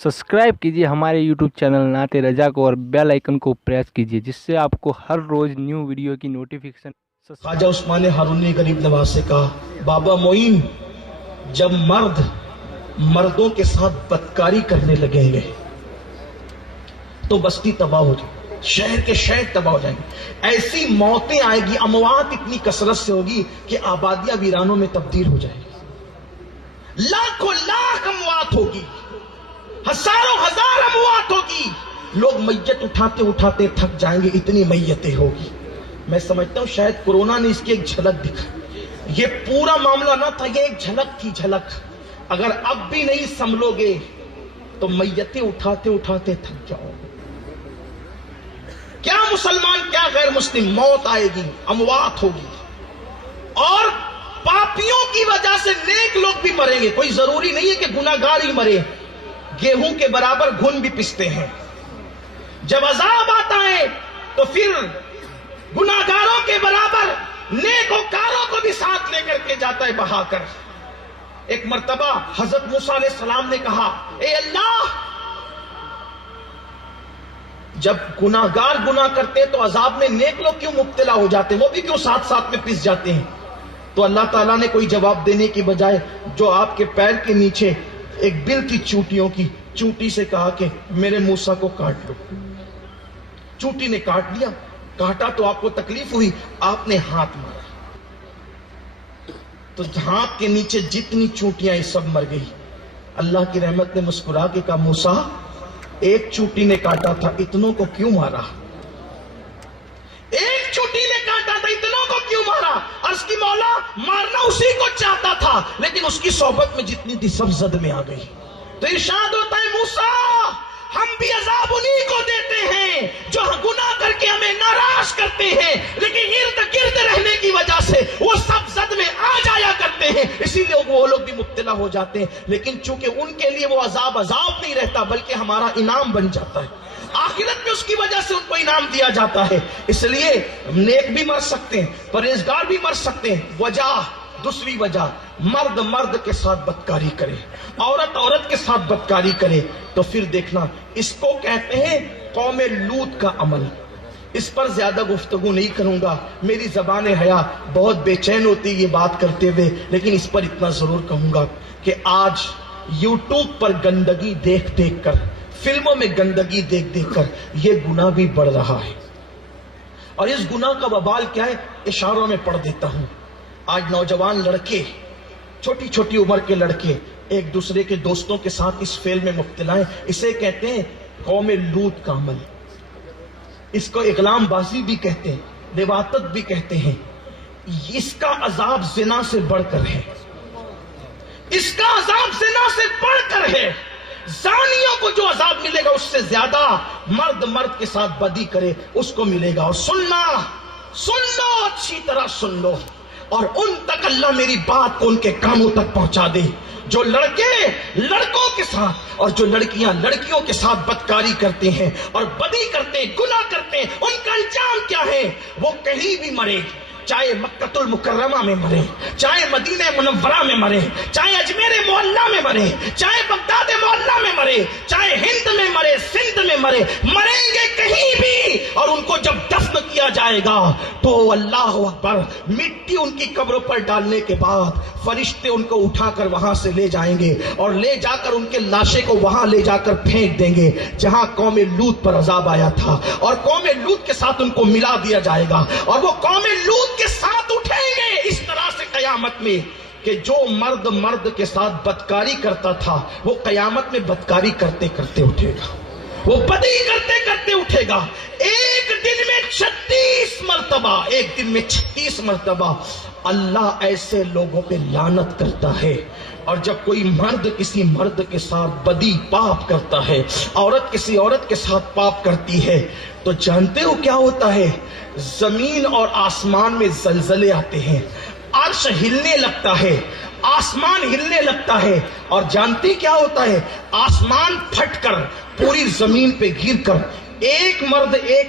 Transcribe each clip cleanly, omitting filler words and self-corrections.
Subscribe कीजिए हमारे YouTube channel नाते रजा को और बेल आइकन को प्रेस कीजिए जिससे आपको हर रोज न्यू वीडियो की नोटिफिकेशन। ख्वाजा उस्मान हारून गरीब नवाज से कहा, बाबा मोइन, जब मर्द मर्दों के साथ बदकारी करने लगेंगे तो बस्ती तबाह हो जाए, शहर के शहर तबाह हो जाएंगे। ऐसी मौतें आएगी, अमवात इतनी कसरत से होगी कि आबादियां वीरानों में तब्दील हो जाएगी। लाखों लाख अमवात होगी, हजारों हजार अमवात होगी। लोग मैयत उठाते उठाते थक जाएंगे, इतनी मैयतें होगी। मैं समझता हूं शायद कोरोना ने इसकी एक झलक दिखा। ये पूरा मामला ना था, ये एक झलक थी, झलक। अगर अब भी नहीं संभलोगे तो मैयतें उठाते उठाते थक जाओगे। क्या मुसलमान क्या गैर मुस्लिम, मौत आएगी, अमवात होगी। और पापियों की वजह से नेक लोग भी मरेंगे। कोई जरूरी नहीं है कि गुनाहगार ही मरे। गेहूं के बराबर घुन भी पिसते हैं। जब अजाब आता है तो फिर गुनाहगारों के बराबर नेकोकारों को भी साथ लेकर के जाता है बहाकर। एक मर्तबा हजरत मूसा अलैहि सलाम ने कहा, ए अल्लाह, जब गुनाहगार गुनाह करते तो अजाब में नेक लोग क्यों मुब्तला हो जाते, वो भी क्यों साथ साथ में पिस जाते हैं? तो अल्लाह ताला ने कोई जवाब देने की बजाय जो आपके पैर के नीचे एक बिल थी चूंटियों की, चूंटी से कहा कि मेरे मूसा को काट लो। चूंटी ने काट लिया। काटा तो आपको तकलीफ हुई, आपने हाथ मारा तो हाथ के नीचे जितनी चूंटियां सब मर गई। अल्लाह की रहमत ने मुस्कुरा के कहा, मूसा, एक चूंटी ने काटा था, इतनों को क्यों मारा? एक चूंटी ने काटा था, इतनों को क्यों मारा? अर्ज की मौला, मारना उसी को चाहता था, लेकिन उसकी सोहबत में जितनी थी सब जद में आ गई। तो इरशाद होता है, मूसा, हम भी अजाब उन्हीं को देते हैं जो गुनाह करके हमें नाराज करते हैं, लेकिन इर्द गिर्द रहने की वजह से वो सब जद में आ जाया करते हैं, इसीलिए वो लोग भी मुब्तला हो जाते हैं। लेकिन चूंकि उनके लिए वो अजाब नहीं रहता, बल्कि हमारा इनाम बन जाता है। आखिरत में उसकी वजह से उनको इनाम दिया जाता है। इसलिए नेक भी मर सकते हैं, परहेजगार भी मर सकते हैं। वजह, दूसरी वजह, मर्द मर्द के साथ बदकारी करे, औरत औरत के साथ बदकारी करे तो फिर देखना, इसको कहते हैं कौमे लूत का अमल। इस पर ज्यादा गुफ्तगू नहीं करूंगा, मेरी ज़बान हया बहुत बेचैन होती है ये बात करते हुए, लेकिन इस पर इतना जरूर कहूंगा कि आज यूट्यूब पर गंदगी देख देख कर, फिल्मों में गंदगी देख देख कर ये गुनाह भी बढ़ रहा है। और इस गुनाह का वबाल क्या है, इशारों में पढ़ देता हूं। आज नौजवान लड़के, छोटी छोटी उम्र के लड़के एक दूसरे के दोस्तों के साथ इस फेल में मुब्तला हैं। इसे कहते हैं कौमे लूत का अमल। इसको इगलामबाजी भी कहते हैं, लिवातत भी कहते हैं। इसका अजाब जिना से बढ़कर है, इसका अजाब जिना से बढ़कर है। जानियों को जो अजाब मिलेगा उससे ज्यादा मर्द मर्द के साथ बदी करे उसको मिलेगा। और सुनना, सुन लो, अच्छी तरह सुन लो, और उन तक अल्लाह मेरी बात को उनके कानों तक पहुंचा दे। जो लड़के लड़कों के साथ और जो लड़कियां लड़कियों के साथ बदकारी करते हैं और बदी करते हैं, गुनाह करते हैं, उनका अंजाम क्या है? वो कहीं भी मरे, चाहे मक्कतुल मुकर्रमा में मरे, चाहे मदीने मुनव्वरा में मरे, चाहे अजमेर मोहल्ला में मरे, चाहे बगदाद मोहल्ला में मरे, चाहे हिंद में मरे, सिंध में मरे, मरेंगे कहीं भी। और उनको जब दफन किया जाएगा तो अल्लाह अकबर, मिट्टी उनकी कब्रों पर डालने के बाद फरिश्ते उनको उठाकर वहां से ले जाएंगे और ले जाकर उनके लाशे को वहां ले जाकर फेंक देंगे जहां कौमे लूत पर अजाब आया था, और कौमे लूत के साथ उनको मिला दिया जाएगा। और वो कौमे लूत के साथ उठेंगे इस तरह से कयामत में कि जो मर्द मर्द के साथ बदकारी करता था वो कयामत में बदकारी करते करते उठेगा, वो बदी करते करते उठेगा। एक दिन में 36 मर्तबा, एक दिन में 36 मर्तबा अल्लाह ऐसे लोगों पे लानत करता है। और जब कोई मर्द किसी मर्द के साथ बदी पाप करता है, औरत किसी औरत के साथ पाप करती है, तो जानते हो क्या होता है? जमीन और आसमान में जलजले आते हैं, अर्श हिलने लगता है, आसमान हिलने लगता है। और जानते क्या होता है? आसमान फटकर पूरी जमीन पे गिरकर ایک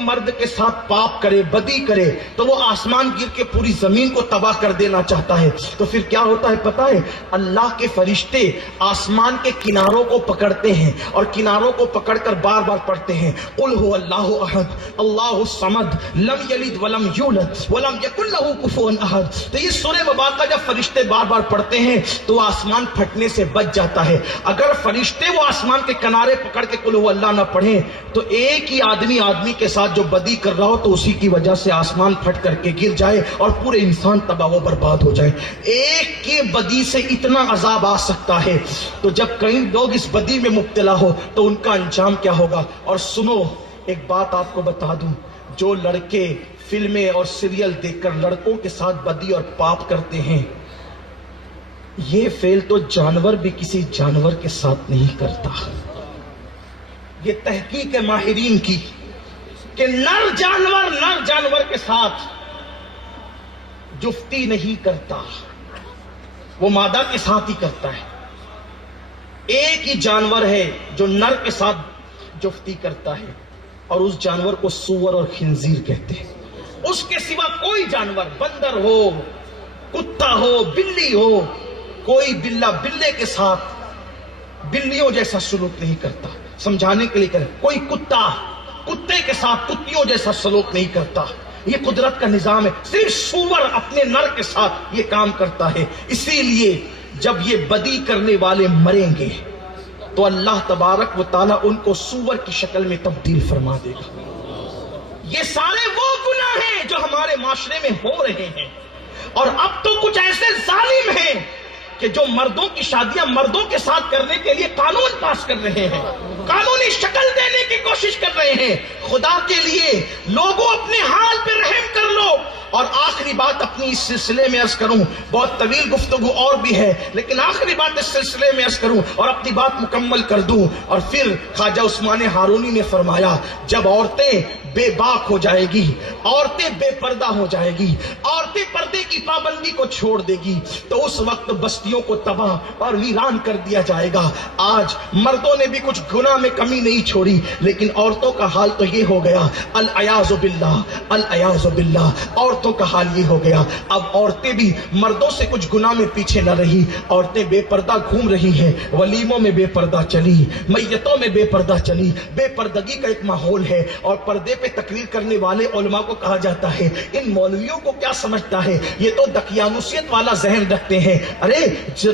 مرد کے ساتھ پاپ کرے، بدی کرے، تو وہ آسمان گر کے پوری زمین کو تباہ کر دینا چاہتا ہے۔ تو پھر کیا ہوتا ہے پتہ ہے؟ اللہ کے فرشتے آسمان کے کناروں کو پکڑتے ہیں اور کناروں کو پکڑ کر بار بار پڑھتے ہیں، قل هو اللہ احد اللہ الصمد لم یلد ولم یولد ولم یکن لہ کفوا احد۔ تو یہ سورہ مبارکہ جب فرشتے بار بار پڑھتے ہیں تو آسمان پھٹنے سے بچ جاتا ہے۔ اگر فرشتے وہ آسمان کے کنارے پکڑ کے قل هو اللہ نہ پڑھیں تو ایک ہی آدمی کے ساتھ جو بدی کر رہا ہو تو اسی کی وجہ سے آسمان پھٹ کر کے گر جائے اور پورے انسان تباہ و برباد ہو جائے۔ ایک کی بدی سے اتنا عذاب آ سکتا ہے، تو جب کئی لوگ اس بدی میں مبتلا ہو تو ان کا انجام کیا ہوگا؟ اور سنو، ایک بات آپ کو بتا دوں، جو لڑکے فلمیں اور سیریل دیکھ کر لڑکوں کے ساتھ بدی اور پاپ کرتے ہیں، یہ فعل تو جانور بھی کسی جانور کے ساتھ نہیں کرتا۔ یہ تحقیق ہے ماہرین کی کہ نر جانور کے ساتھ جفتی نہیں کرتا، وہ مادہ کے ساتھ ہی کرتا ہے۔ ایک ہی جانور ہے جو نر کے ساتھ جفتی کرتا ہے، اور اس جانور کو سور اور خنزیر کہتے ہیں۔ اس کے سوا کوئی جانور، بندر ہو، کتا ہو، بلی ہو، کوئی بلے کے ساتھ بلیوں جیسا سلوک نہیں کرتا۔ سمجھانے کے لیے کرے، کوئی کتے کے ساتھ کتیوں جیسا سلوک نہیں کرتا۔ یہ قدرت کا نظام ہے۔ صرف سور اپنے نر کے ساتھ یہ کام کرتا ہے۔ اسی لیے جب یہ بدی کرنے والے مریں گے تو اللہ تبارک و تعالیٰ ان کو سور کی شکل میں تبدیل فرما دے گا۔ یہ سارے وہ گناہ ہیں جو ہمارے معاشرے میں ہو رہے ہیں، اور اب تو کچھ ایسے ظالم ہیں کہ جو مردوں کی شادیاں مردوں کے ساتھ کرنے کے لیے قانون پاس کر رہے ہیں، قانونی شکل دینے کی کوشش کر رہے ہیں۔ خدا کے لیے لوگوں اپنے حال پہ رحم کر لو۔ اور آخری بات اپنی اس سلسلے میں عرض کروں، بہت طویل گفتگو اور بھی ہے، لیکن آخری بات اس سلسلے میں عرض کروں اور اپنی بات مکمل کر دوں۔ اور پھر خواجہ عثمان ہارونی نے فرمایا، جب عورتیں بے باک ہو جائے گی، عورتیں بے پردہ ہو جائے گی، عورتیں پردے کی پابندی کو چھوڑ دے گی، تو اس وقت بستیوں کو تباہ اور ویران کر دیا جائے گا۔ آج مردوں نے بھی کچھ گناہ میں کمی نہیں چھوڑی، لیکن عورتوں کا حال تو یہ ہو گیا، العیاذ باللہ، العیاذ باللہ، عورتوں کا حال یہ ہو گیا۔ اب عورتیں بھی مردوں سے کچھ گناہ میں پیچھے نہ رہی، عورتیں بے پردہ گھوم رہی ہیں، ولیموں میں بے پردہ چلی، میتوں میں بے پردہ چلی، بے پردگی کا ایک ماحول ہے۔ اور پردے پہ تقریر کرنے والے علماء کو کہا جاتا ہے، ان مولویوں کو کیا سمجھتا ہے، یہ تو دقیانوسیت والا ذہن رکھتے ہیں۔ ارے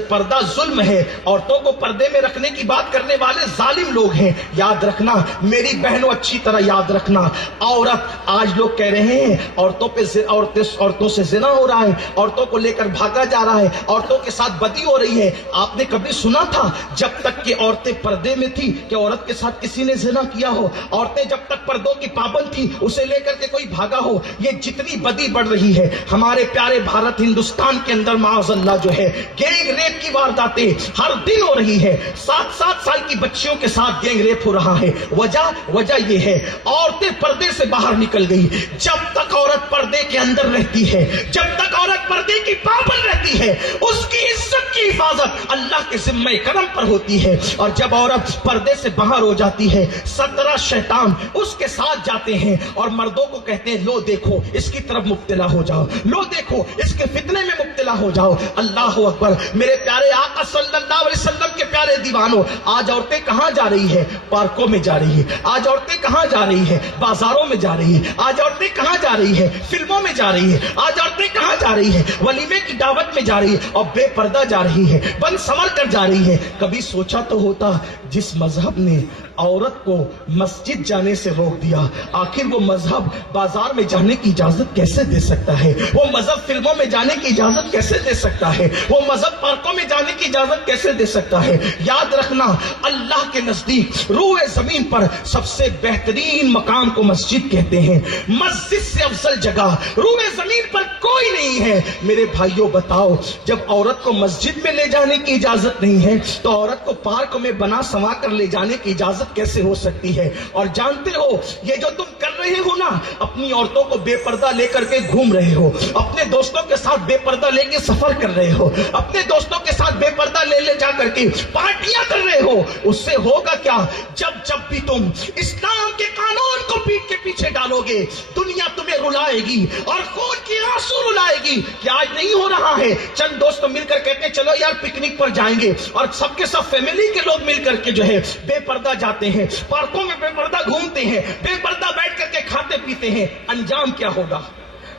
پردہ ظلم ہے، عورتوں کو پردے میں رکھنے کی بات کرنے والے ظالم لوگ ہیں۔ یاد رکھنا میری بہنوں، اچھی طرح یاد رکھنا، عورت آج لوگ کہہ رہے ہیں عورتوں سے زنا ہو رہا ہے، عورتوں کو لے کر بھاگا جا رہا ہے، عورتوں کے ساتھ بدی ہو رہی ہے۔ آپ نے کبھی سنا تھا جب تک کہ عورتیں پردے میں تھی کہ عورت کے ساتھ کسی نے زنا کیا ہو؟ عورتیں جب تک پردوں کی پابند تھی اسے لے کر کے کوئی بھاگا ہو؟ یہ جتنی بدی بڑھ رہی ہے ہمارے پیارے بھارت ہندوستان کے اندر، معاذ اللہ جو ہے گینگ ریپ کی وارداتیں ہر دن ہو رہی ہے۔ 7 سال کی بچیوں کے ساتھ گینگ ریپ ہو رہا ہے۔ وجہ یہ ہے عورتیں پردے سے باہر نکل گئی۔ جب تک عورت پردے کے اندر رہتی ہے، جب تک عورت پردے کی پابند رہتی ہے، اس کی عزت کی حفاظت اللہ کے ذمہ کرم پر ہوتی ہے۔ اور جب عورت پردے سے باہر ہو جاتی ہے، 17 شیطان اس کے ساتھ جاتے ہیں اور مردوں کو کہتے ہیں، لو دیکھو اس کی طرف مبتلا ہو جاؤ، لو دیکھو اس کے فتنے میں مبتلا ہو جاؤ۔ اللہ اکبر! میرے پیارے آقا صلی اللہ علیہ وسلم کے پیارے دیوانوں، آج عورتیں کہاں جا رہی ہے؟ پارکوں میں جا رہی ہے۔ آج عورتیں کہاں جا رہی ہے؟ بازاروں میں جا رہی ہے۔ آج عورتیں کہاں جا رہی ہے؟ فلموں میں جا رہی ہے۔ آج عورتیں کہاں جا رہی ہے؟ ولیمے کی دعوت میں جا رہی ہے، اور بے پردہ جا رہی ہے، بن سنور کر جا رہی ہے۔ کبھی سوچا تو ہوتا جس مذہب نے عورت کو مسجد جانے سے روک دیا، آخر وہ مذہب بازار میں جانے کی اجازت کیسے دے سکتا ہے؟ وہ مذہب فلموں میں جانے کی اجازت کیسے دے سکتا ہے؟ وہ مذہب پارکوں میں جانے کی اجازت کیسے دے سکتا ہے؟ یاد رکھنا، اللہ کے نزدیک روئے زمین پر سب سے بہترین مقام کو مسجد کہتے ہیں۔ مسجد سے افضل جگہ روئے زمین پر کوئی نہیں ہے۔ میرے بھائیوں بتاؤ، جب عورت کو مسجد میں لے جانے کی اجازت نہیں ہے تو عورت کو پارک میں بنا سما کر لے جانے کی اجازت کیسے ہو سکتی ہے؟ اور جانتے ہو یہ جو تم کر رہے रहे हो ना, अपनी औरतों को बेपर्दा लेकर के घूम रहे हो, अपने दोस्तों के साथ बेपर्दा लेके सफर कर रहे हो, अपने दोस्तों के साथ बेपर्दा ले जा करके पार्टियां कर रहे हो, उससे होगा क्या? जब भी तुम इस्लाम के कानून को पीठ के पीछे डालोगे, दुनिया तुम्हें रुलाएगी और खून की आंसू रुलाएगी कि आज नहीं हो रहा है। चंद दोस्त मिलकर कहते हैं चलो यार पिकनिक पर जाएंगे, और सबके सब फैमिली के लोग मिलकर के जो है बेपर्दा जाते हैं, पार्कों में बेपर्दा घूमते हैं, बेपर्दा बैठ करके खाते पीते हैं। अंजाम क्या होगा?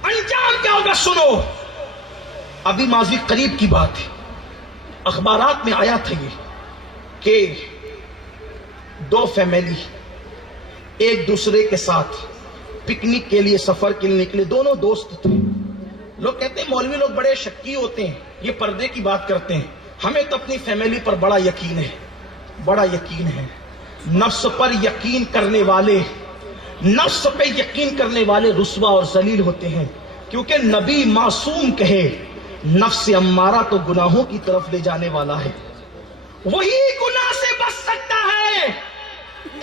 अंजाम क्या होगा? सुनो, अभी माजी करीब की बात है, अखबारात में आया था ये कि दो फैमिली एक दूसरे के साथ पिकनिक के लिए सफर के लिए निकले, दोनों दोस्त थे। लोग कहते हैं मौलवी लोग बड़े शक्की होते हैं, ये पर्दे की बात करते हैं, हमें तो अपनी फैमिली पर बड़ा यकीन है, बड़ा यकीन है। नफ्स पर यकीन करने वाले, नफ्स पे यकीन करने वाले रुस्वा और जलील होते हैं, क्योंकि नबी मासूम कहे नफ्स अम्मारा तो गुनाहों की तरफ ले जाने वाला है, वही गुनाह से बच सकता है।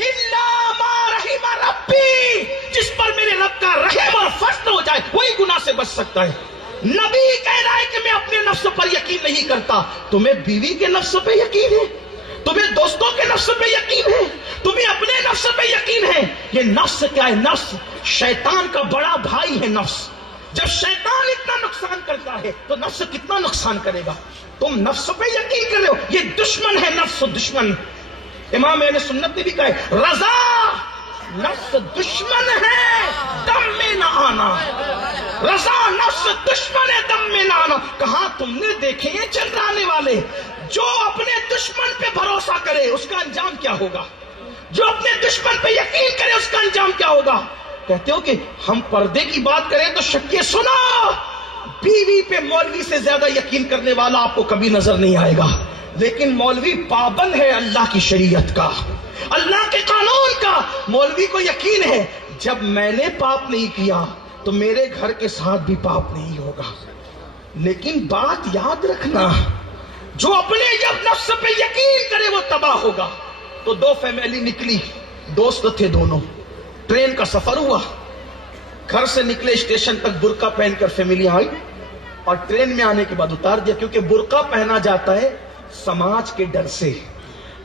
इल्ला मा रहिमा रब्बी, जिस पर मेरे रब का रहम और फज़्ल हो जाए वही गुनाह से बच सकता है। नबी कह रहा है कि मैं अपने नफ्स पर यकीन नहीं करता। तुम्हें बीवी के नफ्स पे यकीन है, तुम्हें दोस्तों के नफ्स पे यकीन है, तुम्हें अपने नफ्स पे यकीन है। ये नफ्स क्या है? नफ्स शैतान का बड़ा भाई है। नफ्स जब शैतान इतना नुकसान करता है तो नफ्स कितना नुकसान करेगा? तुम नफ्स पे यकीन कर रहे हो, ये दुश्मन है, नफ्स दुश्मन। इमाम अहले सुन्नत ने भी कहा है रजा नफ्स दुश्मन है, दम में ना आना। रजा नफ्स दुश्मन है, दम में ना आना। कहां तुमने देखे हैं चंद्राने वाले? जो अपने दुश्मन पे भरोसा करे उसका अंजाम क्या होगा? जो अपने दुश्मन पे यकीन करे उसका अंजाम क्या होगा? कहते हो कि हम पर्दे की बात करें तो शक्य सुना, बीवी पे मौलवी से ज्यादा यकीन करने वाला आपको कभी नजर नहीं आएगा। लेकिन मौलवी पाबंद है अल्लाह की शरीयत का, अल्लाह के कानून का। मौलवी को यकीन है जब मैंने पाप नहीं किया तो मेरे घर के साथ भी पाप नहीं होगा। लेकिन बात याद रखना, जो अपने जब नफ्स पे यकीन करे वो तबाह होगा। तो दो फैमिली निकली, दोस्त थे दोनों, ट्रेन का सफर हुआ, घर से निकले, स्टेशन तक बुर्का पहनकर फैमिली आई और ट्रेन में आने के बाद उतार दिया, क्योंकि बुर्का पहना जाता है समाज के डर से,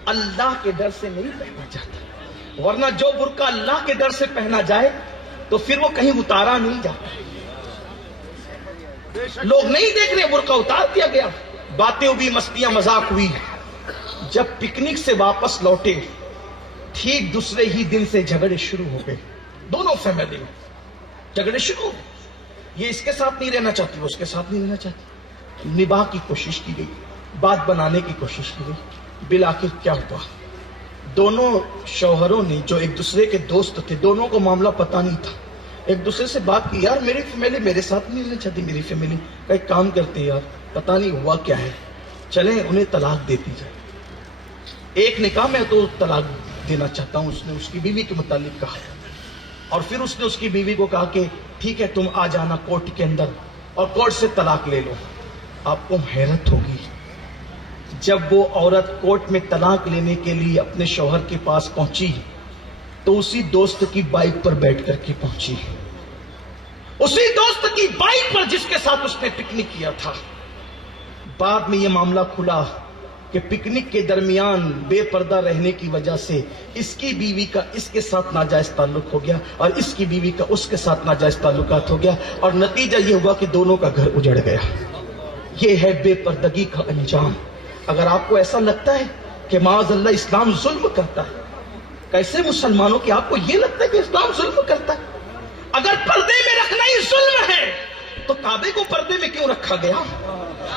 अल्लाह के डर से नहीं पहना जाता। वरना जो बुर्का अल्लाह के डर से पहना जाए तो फिर वो कहीं उतारा नहीं जाता। लोग नहीं देख रहे, बुर्का उतार दिया गया, बातें हुई, मस्तियां मजाक हुई। जब पिकनिक से वापस लौटे ठीक दूसरे ही दिन से झगड़े शुरू हो गए। दोनों फैमिली में झगड़े शुरू हो गए। ये इसके साथ नहीं रहना चाहती, वो उसके साथ नहीं रहना चाहती। निभाह की कोशिश की गई, बात बनाने की कोशिश की गई। बिल आखिर क्या हुआ? दोनों शौहरों ने, जो एक दूसरे के दोस्त थे, दोनों को मामला पता नहीं था, एक दूसरे से बात की, यार मेरी फैमिली मेरे साथ नहीं रहना चाहती, मेरी फैमिली का एक काम करते यार, पता नहीं हुआ क्या है, चले उन्हें तलाक दे दी जाए। एक ने कहा मैं तो तलाक देना चाहता हूं, उसने उसकी बीवी के मुतालिक कहा, और फिर उसने उसकी बीवी को कहा कि ठीक है तुम आ जाना कोर्ट के अंदर और कोर्ट से तलाक ले लो। आपको हैरत होगी, जब वो औरत कोर्ट में तलाक लेने के लिए अपने शौहर के पास पहुंची तो उसी दोस्त की बाइक पर बैठ करके पहुंची, उसी दोस्त की बाइक पर जिसके साथ उसने पिकनिक किया था। बाद में यह मामला खुला कि पिकनिक के दरमियान बेपर्दा रहने की वजह से इसकी बीवी का इसके साथ नाजायज ताल्लुक हो गया और इसकी बीवी का उसके साथ नाजायज ताल्लुकात हो गया, और नतीजा यह हुआ कि दोनों का घर उजड़ गया। यह है बेपर्दगी का अंजाम। अगर आपको ऐसा लगता है कि माअज़ल्लाह इस्लाम जुल्म करता है, कैसे मुसलमानों की आपको यह लगता है कि इस्लाम जुल्म करता है? अगर पर्दे में रखना ही जुल्म है तो काबे को पर्दे में क्यों रखा गया?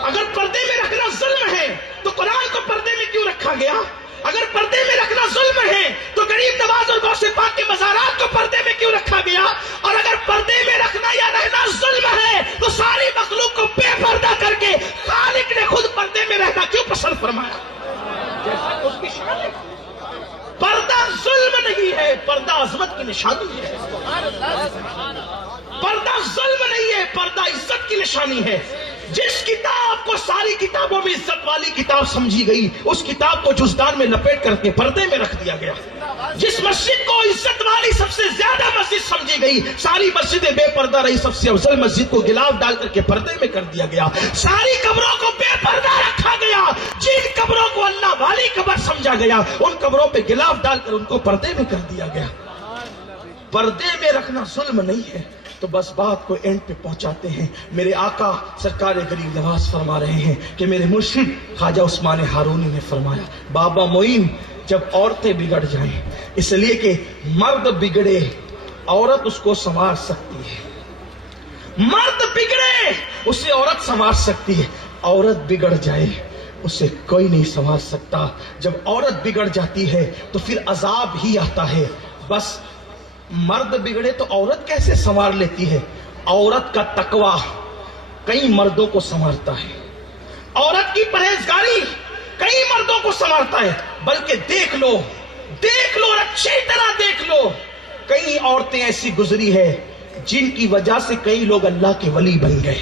अगर पर्दे में रखना जुल्म है तो कुरान को पर्दे में क्यों रखा गया? अगर पर्दे में रखना जुल्म है तो गरीब नवाज और गौसे पाक के मज़ारात को पर्दे में क्यों रखा गया? और अगर पर्दे में रखना या रहना जुल्म है तो सारी मखलूक को बेपर्दा करके खालिक ने खुद पर्दे में रहना क्यों पसंद फरमाया? जैसा उसकी शान है। पर्दा जुल्म नहीं है, पर्दा अज़मत की निशानी है। पर्दा जुल्म नहीं है, पर्दा इज्जत की निशानी है। जिस किताब को सारी किताबों में इज्जत वाली किताब समझी गई, उस किताब को जुज़दान में लपेट करके पर्दे में रख दिया गया। जिस मस्जिद को इज्जत वाली सबसे ज्यादा मस्जिद समझी गई, सारी मस्जिदें बेपर्दा रही, सबसे अफजल मस्जिद को गिलाफ डाल करके पर्दे में कर दिया गया। सारी कब्रों को बेपर्दा रखा गया, जिन कब्रों को अल्लाह वाली कब्र समझा गया, उन कब्रों पे गिलाफ डालकर उनको पर्दे में कर दिया गया। पर्दे में रखना जुल्म नहीं है। तो बस बात को एंड पे पहुंचाते हैं। मेरे आका सरकार गरीब नवाज फरमा रहे हैं कि मेरे मुर्शिद ख्वाजा उस्मान हारूनी ने फरमाया, बाबा मोइन, जब औरतें बिगड़ जाएं, इसलिए कि मर्द बिगड़े औरत उसको संवार सकती है, मर्द बिगड़े उसे औरत संवार सकती है, औरत बिगड़ जाए उसे कोई नहीं संवार सकता। जब औरत बिगड़ जाती है तो फिर अजाब ही आता है। बस मर्द बिगड़े तो औरत कैसे संवार लेती है? औरत का तकवा कई मर्दों को संवारता है, औरत की परहेजगारी कई मर्दों को संवारता है। बल्कि देख लो और अच्छी तरह देख लो, कई औरतें ऐसी गुजरी है जिनकी वजह से कई लोग अल्लाह के वली बन गए।